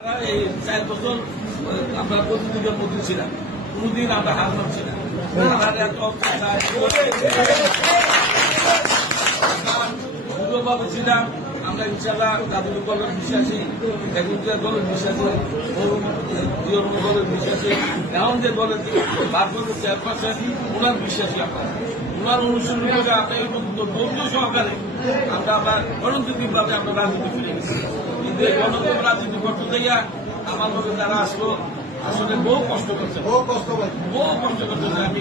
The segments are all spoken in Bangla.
4 বছর আমরা প্রতিযোগিতার মধ্যে ছিলাম, কোনদিন আমরা হার মানছি না। দৃঢ়ভাবে ছিলাম আমরা, ইনশাল্লাহ দাদুর দলের বিশ্বাসী, এখনকার দলের বিশ্বাসী, দলের বিশ্বাসী, এখন যে দলের ভারপ্রাপ্ত চেয়ারপারসন ওনার বিশ্বাসী আমরা, ওনার অনুসরণ করে আমরা এই ধৈর্য সহকারে আমরা আবার গণতান্ত্রিকভাবে আমরা রাজনীতি ফিরে গেছি। কিন্তু এই গণতন্ত্র রাজনীতি করতে যাইয়া আমার মধ্যে যারা আসলো আসলে বহু কষ্ট করছে, আমি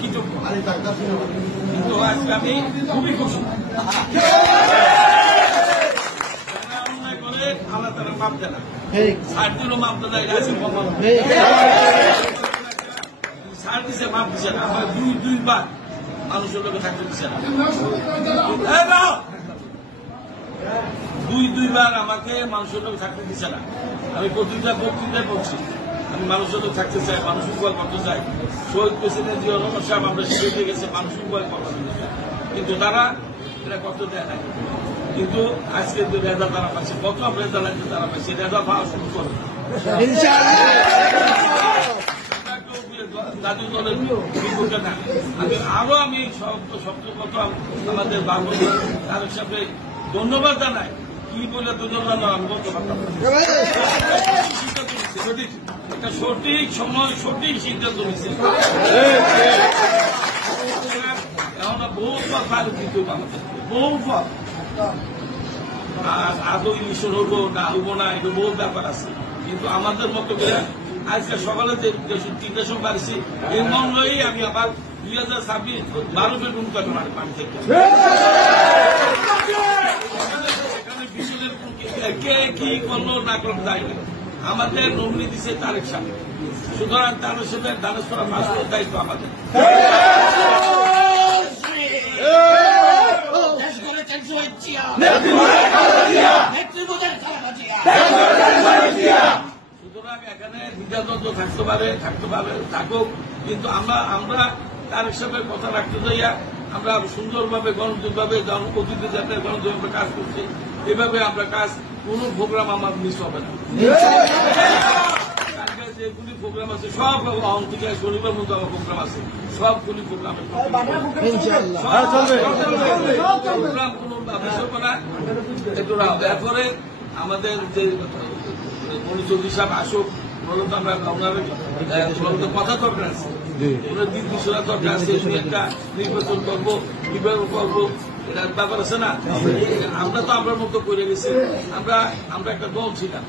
কৃতজ্ঞ, কিন্তু আজকে আমি খুবই খুশি। অন্যায় করে আল্লাহ তারা মাপ দেয় না, 60 দিনও মাপ দেয়, ছাড় দিছে, মাপ দিছে না। আমার দুইবার মানুষের লোকে থাকতে দিচ্ছে না, দুইবার আমাকে মানুষের লোক থাকতে দিচ্ছে না। আমি প্রতিটা বক্তৃতায় বলছি আমি মানুষের লোক থাকতে চাই, মানুষ উপকার করতে চাই। শহীদ প্রেসিডেন্ট জিয়া রহমান সাহেব আমরা শিখে গেছে মানুষ উপকার করতে, কিন্তু তারা এটা করতে দেয় না। কিন্তু আজকে যে রেজা তারা পাচ্ছে, কত রেজা লাগছে তারা পাচ্ছে, রেজা পাওয়া শুরু করে জাতীয় দলের বিপক্ষে না। আমি সবচেয়ে প্রথম আমাদের বাংলাদেশ তারেক সাহেবকে ধন্যবাদ জানাই। কি বলে ধন্যবাদ আমি বলতে পারতাম, একটা সঠিক সময় সঠিক সিদ্ধান্ত নিচ্ছে। এখন বহু পথ আলোচিত আমাদের, বহু পথ, আর আদৌ ইলেকশন হবো না হবো না, এটা বহু ব্যাপার আছে। কিন্তু আমাদের মতো করে আজকে সকালে যে 3টার সময় বাড়ছি, এই মন লয়েই আমি আবার 2026 12 বেডরুম করতে পারি পানি থেকে। কে কি করলো না করলো তাই না, আমাদের নমিনি দিচ্ছে তারেক সাহেব, সুতরাং তারেক সাহেবের দানেশ করা মাসের দায়িত্ব আমাদের। সুতরাং এখানে দ্বিধাদ্বন্দ্ব থাকতে পারে থাকুক, কিন্তু আমরা তারেক সাহেবের কথা রাখতে যাইয়া আমরা সুন্দরভাবে গণতান্ত্রিকভাবে অতিথি যাতে গণতান্ত্রিক কাজ করছি, এভাবে আমরা কাজ, কোন প্রোগ্রাম আমার মিস হবে না। যেগুলি প্রোগ্রাম আছে সব থেকে শনিবার মধ্যে আমার প্রোগ্রাম আছে, সবগুলি প্রোগ্রাম কোন বিষয় না। একটু এরপরে আমাদের যে মনিচৌধুরী সাহেব আসুক, মূলত আমরা ওনার কথা দরকার আছে, ওনার নির্দিষ্টতা দরকার আছে, একটা নির্বাচন করবো, কিভাবে করবো এটার ব্যাপার আছে না। আমরা তো আমরা মতো করে গেছি, আমরা একটা দল ছিলাম,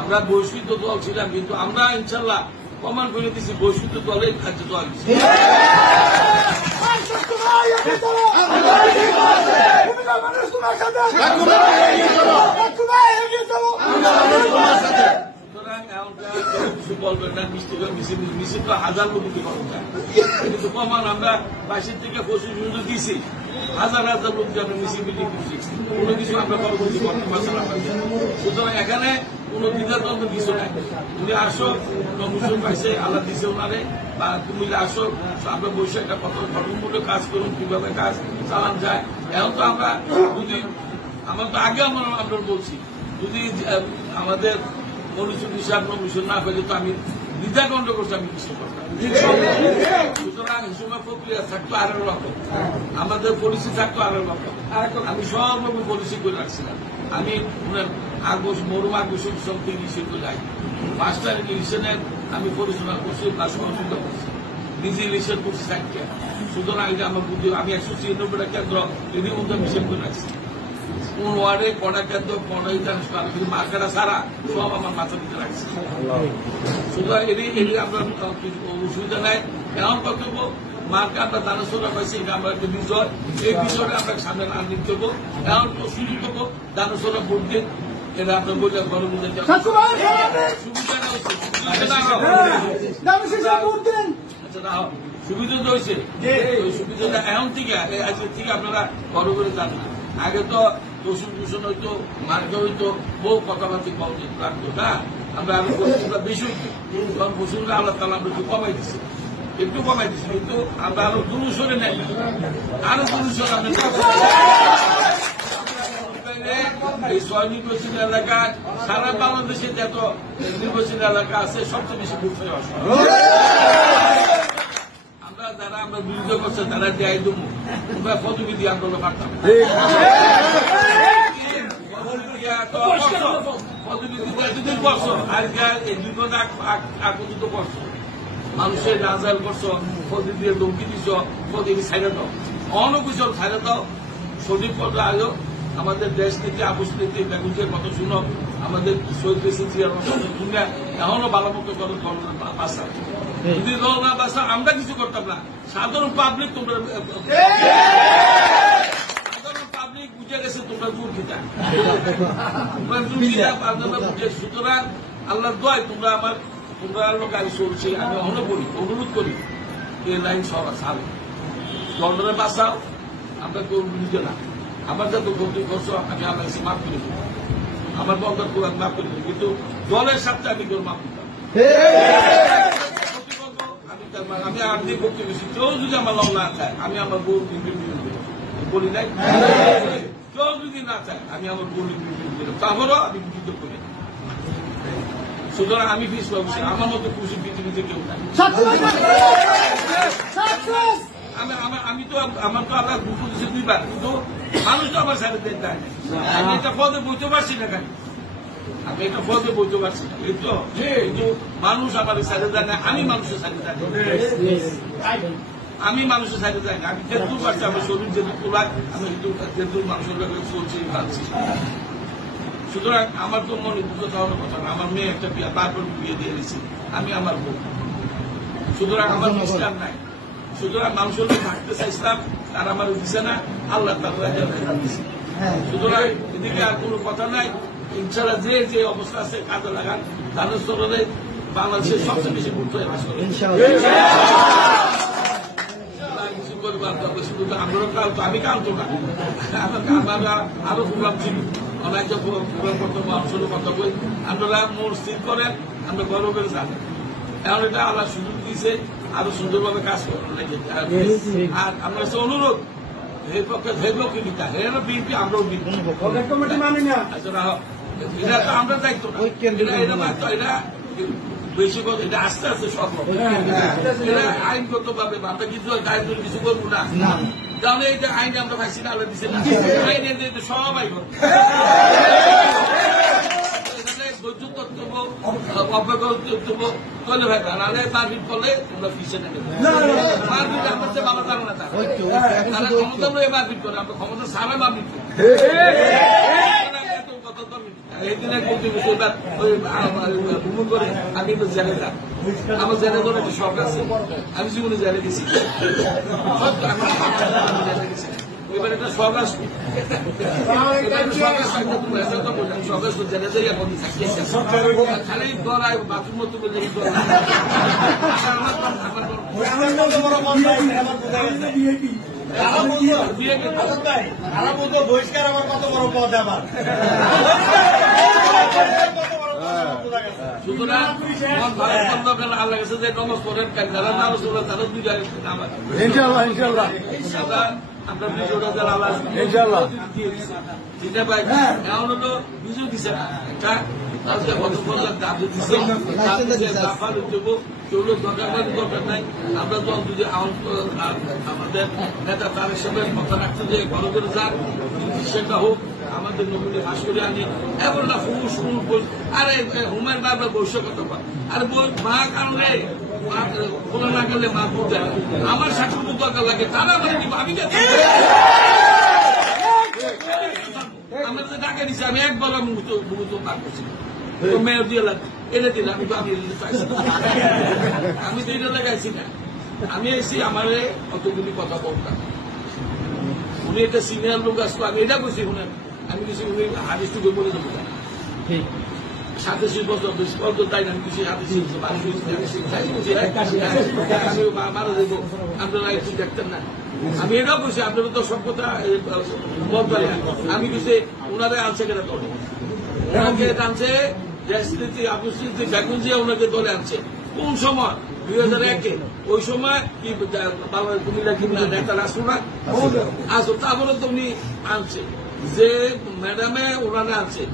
আমরা বৈশ্বিক দল ছিলাম, কিন্তু আমরা ইনশাল্লাহ প্রমাণ করে দিচ্ছি বৈশ্বিক দলের কার্য দল। কিছু বলবেন না, মিছিল তো 1000 লোক কিন্তু প্রমাণ আমরা 22 থেকে 25 দিছি, হাজার লোক যে আমরা মিছিল মিটিং করছি, কোনো কিছু আমরা পরবর্তী করতে পারছি না। সুতরাং এখানে কোনো দ্বিধাদ্বন্দ্ব কিছু নাই। তুমি আসো, নমুসুল পাইছে আল্লাহ দিছে ওনারে, বা তুমি আসো, আমরা বসে একটা গঠনমূলক কাজ করুন, কিভাবে কাজ চালান যায়। এখন তো আমরা যদি আমরা তো আগে আমরা বলছি, যদি আমাদের মনিচুর হিসাব নমুসুল না পেলে তো আমি দ্বিধাদণ্ড করছি, আমি কিছু করতাম। সুতরাং এই সময় প্রক্রিয়া থাকতো আরো রকম, আমাদের পলিসি থাকতো আরো রকম। আমি সর্বরকম পলিসি করে রাখছিলাম। আমি মরুম আগস্ট সবথেকে ইস্যু করে যাই, 5টা ইলেকশনের আমি পরিচালনা করছি, প্লাস কনসুলটা করছি, নিজে ইলেকশন করছি 4টা। সুতরাং এটা আমার বুদ্ধি, আমি 196টা কেন্দ্র এদের মধ্যে হিসেব করে রাখছি। কোন ওয়ার্ডে কটা কেন্দ্র কটা কিন্তু মার্কাটা সারা সব আমার মাথা দিতে রাখছি। সুতরাং এটি আমরা অসুবিধা নাই। এমন কর্তব্য মার্কা আমরা দানেশ্বরা পাইছি, এটা আমরা একটা বিজয়, এই বিষয়টা আমরা সামনে আনন্দিত করবো। এমন সুযোগ করবো দানেশ্বরা ভোট দিন, এটা আমরা বললে গণবুঝে সুবিধা তো হয়েছে, ওই সুবিধাটা এখন থেকে আজকের থেকে আপনারা বড় করে জানেন। আগে তো দূষণ হইতো, মার্কা হইতো, বহু কথাবার্তা কম রাখতো না, আমরা আরো বেশি হইতো, তখন বসুনরা আল্লাহ তালা আমরা একটু কমাই দিচ্ছি, কিন্তু আমরা আরো দুরুসরে নেই, আরো দুরুসরে আমরা এই 6 নির্বাচনী এলাকায় সারা বাংলাদেশে যত নির্বাচনী এলাকা আছে সবচেয়ে বেশি ভোট হয়ে আসে। আমরা যারা আমরা বিরোধিতা করছে তারা দেয় দেবো তোমরা পদবিধি আন্দোলন পারতাম এতদিন করছো আর এই দুটো পর্যন্ত করছো মানুষের নাজাল করছো পদে দিয়ে ধমকি দিচ্ছ পদে ছাইড়ে দাও অনকুশল ছাইড়ে দাও সঠিক পথে আয়োগ আমাদের দেশ নীতি আবুস নীতি বেগুজের কথা শুনো আমাদের শহীদ প্রেসিডেন্ট শুনে এখনো ভালো মতো করে বাসা যদি দল না বাসা আমরা কিছু করতাম না সাধারণ পাবলিক তোমরা পাবলিক বুঝে গেছে তোমরা দুর্গীতা বুঝে সুতরাং আল্লাহর দোয়ায় তোমরা লোক আমি চলছি আমি অনুরোধ করি এই লাইন সব সাল দণ্ডরে বাঁচাও আমরা কেউ বুঝে না আমার যত ক্ষতি করছো আমি আল্লাহ এসে মাফ করে দেবো আমার বন্ধার কোরআন মাফ করে দেবো কিন্তু দলের সাথে আমি কেউ মাফ দিতাম আমি আপনি করতে গেছি কেউ যদি আমার লং না চায় আমি আমার বউ বলি নাই কেউ যদি না চায় আমি আমার বউ তারপরও আমি বিরুদ্ধ করি সুতরাং আমি ফিস পাবছি আমার মতো খুশি পৃথিবীতে কেউ নাই আমি তো আমার তো আল্লাহ দুটো দিচ্ছে 2 বার কিন্তু মানুষ তো আমার সাথে দেয় না আমি একটা পদে বইতে পারছি না কেন আমি একটা পদে বইতে পারছি না এই তো কিন্তু মানুষ আমার সাথে দেয় না আমি মানুষের সাথে যাই আমি মানুষের সাথে যাই না আমি যেহেতু পারছি আমার শরীর যেহেতু তোলায় আমি যেহেতু মানুষের কাছে চলছি ভাবছি সুতরাং আমার তো মনে দুঃখ হওয়ার কথা না আমার মেয়ে একটা তারপর বিয়ে দিয়ে দিয়েছি আমি আমার বউ সুতরাং আমার মিস্টার নাই সুতরাং মানুষের থাকতে চাইছিলাম তারা আমার দিছে না আল্লাহ দিচ্ছে সুতরাং এদিকে আর কোনো কথা নাই ইনশাল্লাহ যে অবস্থা আছে কাজে লাগান তাদের স্তরে বাংলাদেশের সবচেয়ে বেশি গুরুত্ব আমি কালতো না আমার আরো প্রোগ্রাম ছিল অনেক প্রোগ্রাম করতে মানুষের কথা বই আপনারা মোট স্থির করেন আমরা গর্ব করে জানেন এখন এটা আল্লাহ সুযোগ দিয়েছে আরো সুন্দরভাবে কাজ করার লাগে আর আমরা হচ্ছে অনুরোধ এই পক্ষে ধৈর্য কিনিতা এরা বিএনপি আমরাও এটা তো আমরা দায়িত্ব না এটা বেশি কথা এটা আস্তে আস্তে সব এটা আইনগত ভাবে আমরা কিছু গায়ে কিছু করবো না তাহলে এটা আইনে আমরা পাইছি না আল্লাহ দিচ্ছে না আইনে সবাই করবো মারপিট করলে তোমরা ফিসে নেবে মারপিট আমার চেয়ে ভালো জানো না তারা ক্ষমতা লয়ে মারপিট করে আমরা ক্ষমতা সারা মারপিট করি এইদিনে ভ্রমণ করে আমি তো জেলে যাই আমার জেলে করে একটা শখ আছে আমি জীবনে জেলে গেছি জেলে গেছি এবার একটা শখ আসবে জেলে যাই এখন খালি দরাই বাথরুম মতো বলে বহিষ্কার আমার কত বড় পদ আমার সুতরাং আল্লাহ কাছে যে নমাজ পড়েন যারা নামাজ পড়েন তারা 2 জায়গায় ইনশাআল্লাহ ইনশাআল্লাহ আপনার ভিডিওটা যারা আল্লাহ ইনশাআল্লাহ দিতে পাই এমন হলো বুঝে দিছে না এটা আজকে কত বললাম দাবি দিচ্ছে দরকার নাই আমরা তো যদি আমাদের নেতা তারেক সাহেবের কথা রাখতে যে ভালো করে যান সেটা হোক আমাদের নবীনে ফাঁস করে আনি এমন না ফুস আরে হুমায়ুন বারবার বৈশ্য কথা পান আর মা কারণে খোলা না গেলে মা বলতে আমার সার্টিফিকেট দরকার লাগে তারা মানে আমি আমরা তো ডাকে দিচ্ছি আমি একবার মুহূর্ত পার করছি তো মেয়র দিয়ে লাগবে এনে দিলে আমি তো আমি তো এটা লাগাইছি না আমি এসেছি আমার কতগুলি কথা বলতাম উনি একটা সিনিয়র লোক আসতো আমি এটা করছি শুনেন আমি কিছু উনি হাদিসটুকু বলে দেবো 27 বছর বেশি বলতো তাই না আমি কিছু হাদিস মারা দেবো আপনারা একটু দেখতেন না আমি এটাও বলছি আপনারা তো সব কথা বলবেন আমি কিছু ওনারা আনছে কেন করে ওনাকে আনছে দেশনীতি আবুস্মৃতি বেগুন জিয়া ওনাকে দলে আনছে কোন সময় 2001-এ ওই সময় কি কুমিল্লা কিংবা নেতারা আসলো না আসো তারপরে তো উনি আনছে যে ম্যাডামে ওনারা আছে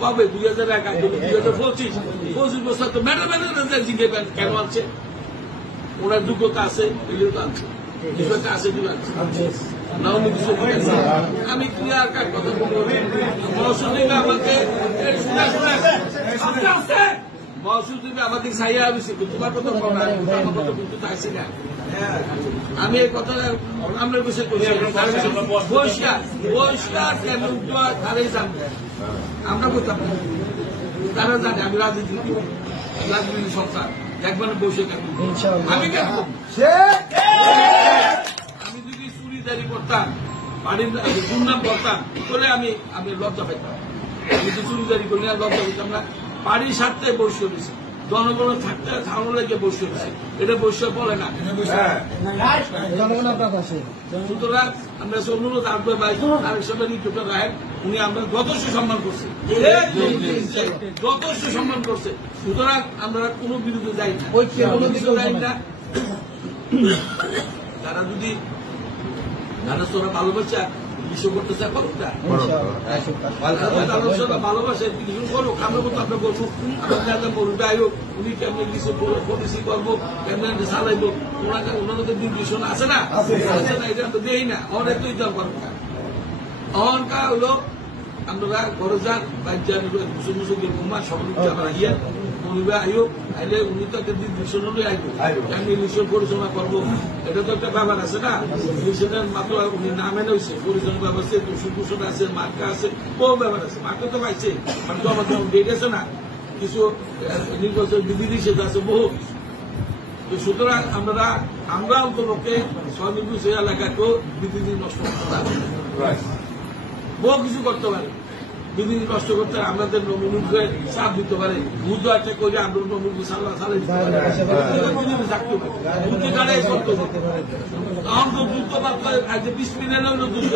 কবে 2001 2025 বছর তো ম্যাডামের রেজাল্ট জিজ্ঞেস কেন আছে ওনার যোগ্যতা আছে এগুলো তো আছে বিষয়টা আছে দিল আছে না অন্য কিছু আমি ক্লিয়ার কাট কথা বলবো মহসুল দিবে আমাকে মহসুল দিবে আমাকে ছাইয়া আবিছে তোমার কথা আমার কথা বলতে চাইছে না আমি এই কথা আপনার বিষয়ে বহিষ্কার কেন তারাই জানবে আমরা করতাম তারা জানে আমি রাজনীতি সংসার একবার বসে কেন আমি কেন আমি যদি চুরিদারি করতাম বাড়ির দুর্নাম করতাম তাহলে আমি লজ্জা পেতাম আমি তো চুরিদারি করলে লজ্জা পেতাম না বাড়ির স্বার্থে বসে রয়েছে জনগণ থাকতে থামানো লেগে বসে রয়েছে এটা বসে বলে না সুতরাং আমরা অনুরোধ আসবে ভাই আরেক সবাই দুটো রায় উনি আমরা যথেষ্ট সম্মান করছে যথেষ্ট সম্মান করছে সুতরাং আমরা কোনো বিরুদ্ধে যাই না কোনো কিছু যাই না তারা যদি তোরা ভালোবাসা বিশ্ব করতে চায় করুক না ভালোবাসে কিছু করুক আমরা কিন্তু আমরা করবো আমরা মরুবে আয়োগ উনি কেমন কিছু পলিসি করবো কেমন চালাইবো ওনাদের নির্দেশনা আছে না এটা আমরা দেই না অনেক তো ইচ্ছা করবো না অহংকার হলো আমরা ঘরে যান বাচ্চা মুসুর মুসুর ঘুমা সব ইয়ে মরুবে আয়োগ আইলে উনি তো একটা নির্দেশনা লই আইব আমি ইলেকশন পরিচালনা করবো এটা তো একটা ব্যাপার আছে না ইলেকশনের মাত্র উনি নামে নইছে পরিচালনা ব্যাপার আছে সুকুশন আছে মার্কা আছে বহু ব্যাপার আছে মার্কা তো পাইছে মানে তো আমার ডেট আছে না কিছু নির্বাচন বিধি নিষেধ আছে বহু সুতরাং আমরা অন্তপক্ষে স্বনির্ভর সেই এলাকাকেও বিধি নষ্ট করতে পারি বহু কিছু করতে পারে বিধি নষ্ট করতে আমাদের নমুনুকে চাপ দিতে পারে বুদ্ধ একটা করে আমরা নমুনকে চালাই দিতে পারে থাকতে পারে বুদ্ধি গাড়াই করতে পারে তখন তো যুদ্ধ মাত্র আজ 20 মিনিট হলো যুদ্ধ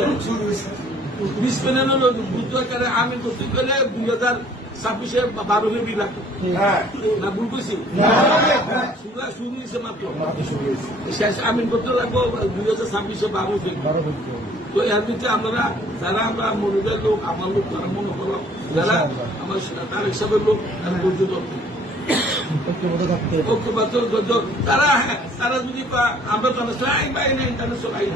20 মিনিট হলো যুদ্ধ করে আমি করতে গেলে 2026 12 বিভাগ না ভুল করছি শুরু হয়েছে মাত্র শেষ আমিন করতে লাগবো 2026 12 তো এর ভিতরে আমরা যারা আমরা মনুদের লোক আমার লোক তারা মনে করলাম যারা আমার তার হিসাবের লোক আমি বলতে ঐক্যবদ্ধ তারা যদি আমরা ইন্টারন্যাশনাল আইন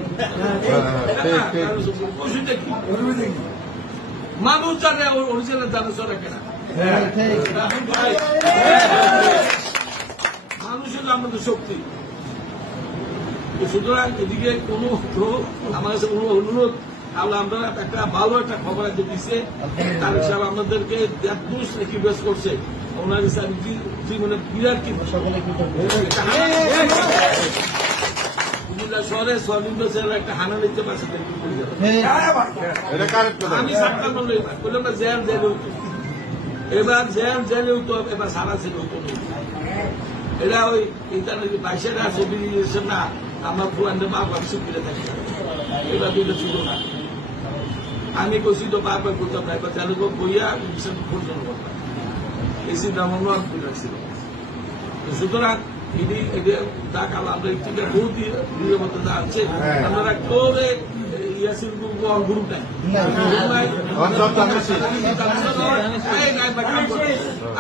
মানুষ জানে অরিজিনাল জানা রাখে না মানুষ হলো আমাদের শক্তি সুতরাং এদিকে কোনো আমার কাছে কোনো অনুরোধ তাহলে আমরা একটা ভালো একটা খবর আজকে দিচ্ছে তার হিসাবে আমাদেরকে রিকোয়েস্ট করছে ওনার হিসাবে মানে বিরাট কি কুমিল্লা শহরে সর্বিন্দ সেরা একটা হানা নিতে পারছে আমি সাতটা বললো বললাম না জেল হইতো এবার জেল হইতো এবার সারা ছিল হইতো এরা ওই ইন্টারনেট 22 আছে বিজনেস না আমার পুরানটা বারবার শিখিয়ে থাকে এবার দুটো ছিল না আমি কইছি তো বারবার করতাম না এবার চালু বইয়া মিশন পরিচালনা করতাম এই চিন্তা ভাবনা আমি রাখছিল সুতরাং আমরা বহুত নিরাপত্তা যা আছে আপনারা করে ইয়াসিন গ্রুপ নাই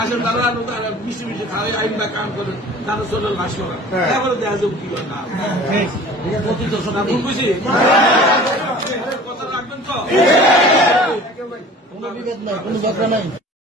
আসলে তারা মিশে খাওয়াই আইন বা কাম করে তারা চলে লাশ করা এবারে দেখা যাবে কি না ভুল বুঝি কথা রাখবেন তো কোনো বিভেদ নাই কোনো বাধা নাই।